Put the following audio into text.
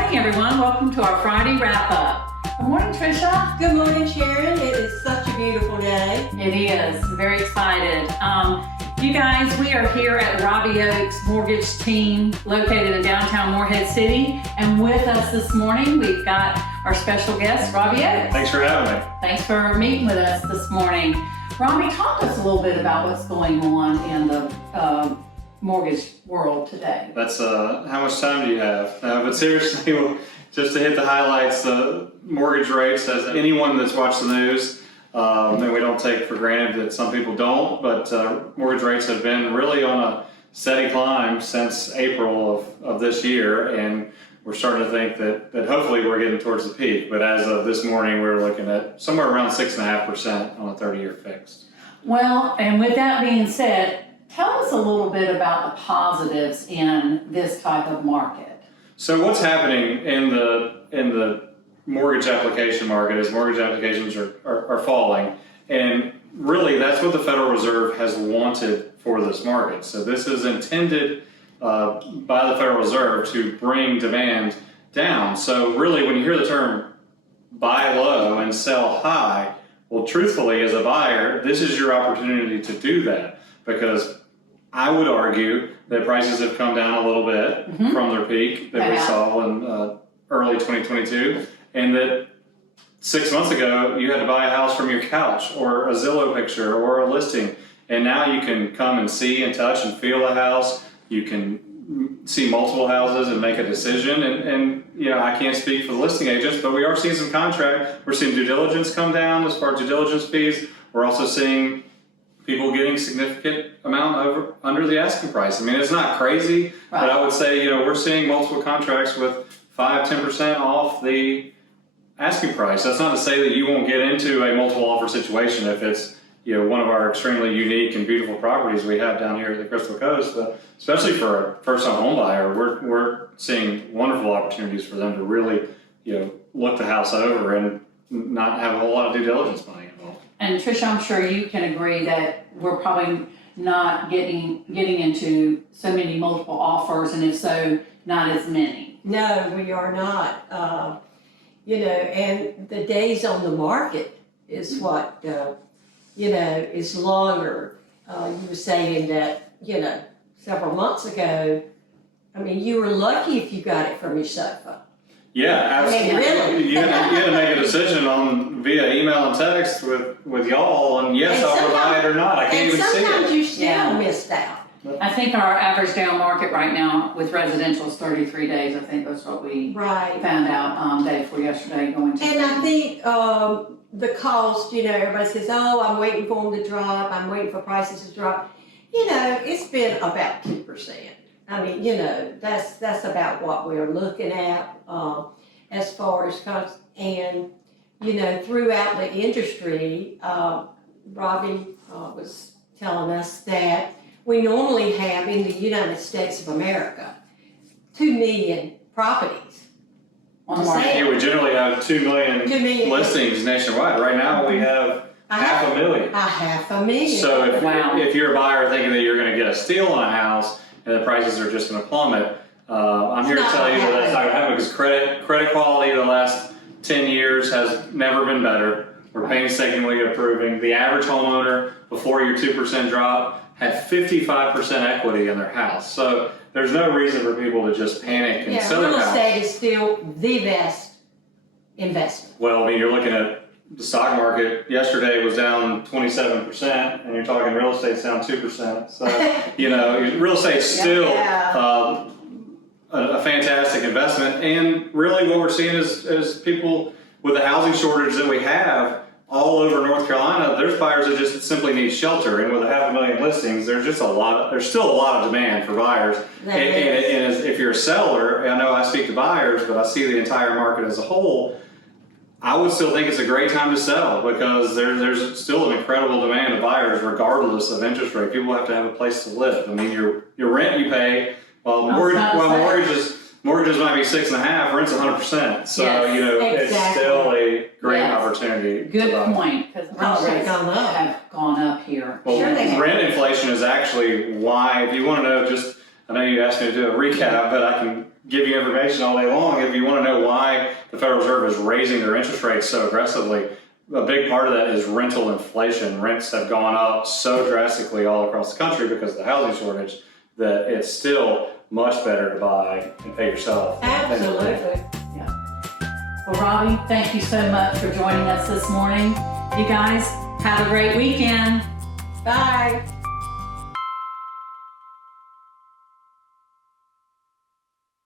morning, everyone. Welcome to our Friday wrap-up. Good morning, Trisha. Good morning, Sharon. It is such a beautiful day. It is. Very excited. You guys, we are here at Robby Oakes Mortgage Team located in downtown Morehead City. And with us this morning, we've got our special guest, Robby Oakes. Thanks for having me. Thanks for meeting with us this morning. Robby, talk to us a little bit about what's going on in the mortgage world today. That's how much time do you have? But seriously, just to hit the highlights, the mortgage rates, as anyone that's watched the news, and we don't take for granted that some people don't, but mortgage rates have been really on a steady climb since April of this year, and we're starting to think that hopefully we're getting towards the peak. But as of this morning, we're looking at somewhere around 6.5% on a 30-year fixed. Well, and with that being said, tell us a little bit about the positives in this type of market. So what's happening in the mortgage application market is mortgage applications are falling, and really that's what the Federal Reserve has wanted for this market. So this is intended by the Federal Reserve to bring demand down. So really when you hear the term buy low and sell high, well, truthfully, as a buyer, this is your opportunity to do that, because I would argue that prices have come down a little bit from their peak that we saw in early 2022, and that 6 months ago you had to buy a house from your couch or a Zillow picture or a listing, and now you can come and see and touch and feel a house. You can see multiple houses and make a decision, and you know, I can't speak for the listing agents, but we are seeing some we're seeing due diligence come down as far as due diligence fees. We're also seeing people getting significant amount under the asking price. I mean, it's not crazy, but I would say, you know, we're seeing multiple contracts with 5-10% off the asking price. That's not to say that you won't get into a multiple offer situation if it's, you know, one of our extremely unique and beautiful properties we have down here at the Crystal Coast. But especially for a first-time home buyer, we're seeing wonderful opportunities for them to really, you know, look the house over and not have a whole lot of due diligence money involved. And Trisha, I'm sure you can agree that we're probably not getting into so many multiple offers, and if so, not as many. No, we are not. You know, and the days on the market is what, you know, is longer. You were saying that, you know, several months ago, I mean, you were lucky if you got it from your sofa. Yeah, absolutely. Really? You had to make a decision via email and text with y'all, and yes, I'll provide it or not. I can't even see it. And sometimes you still missed out. I think our average down market right now with residential is 33 days. I think that's what we found out day before yesterday going to. And I think the cost, you know, everybody says, oh, I'm waiting for them to drop. I'm waiting for prices to drop. You know, it's been about 2%. I mean, you know, that's about what we're looking at as far as cost. And, you know, throughout the industry, Robby was telling us that we normally have in the United States of America 2 million properties. Yeah, we generally have 2 million listings nationwide. Right now we have half a million. Half a million. So if you're a buyer thinking that you're going to get a steal on a house and the prices are just going to plummet, I'm here to tell you that that's not going to happen, because credit quality the last 10 years has never been better. We're painstakingly improving. The average homeowner before your 2% drop had 55% equity in their house. So there's no reason for people to just panic and sell their house. Real estate is still the best investment. Well, I mean, you're looking at the stock market yesterday was down 27%, and you're talking real estate's down 2%. So, you know, real estate's still a fantastic investment. And really what we're seeing is people with the housing shortage that we have all over North Carolina, there's buyers that just simply need shelter. And with 500,000 listings, there's still a lot of demand for buyers. And if you're a seller, I know I speak to buyers, but I see the entire market as a whole, I would still think it's a great time to sell, because there's still an incredible demand of buyers regardless of interest rate. People have to have a place to live. I mean, your rent you pay, mortgages might be 6.5%, rent's 100%. So you know, it's still a great opportunity. Good point, because rent rates have gone up here. Well, rent inflation is actually why, if you want to know just I know you asked me to do a recap, but I can give you information all day long. If you want to know why the Federal Reserve is raising their interest rates so aggressively, a big part of that is rental inflation. Rents have gone up so drastically all across the country because of the housing shortage that it's still much better to buy and pay yourself. Absolutely. Well, Robby, thank you so much for joining us this morning. You guys have a great weekend. Bye.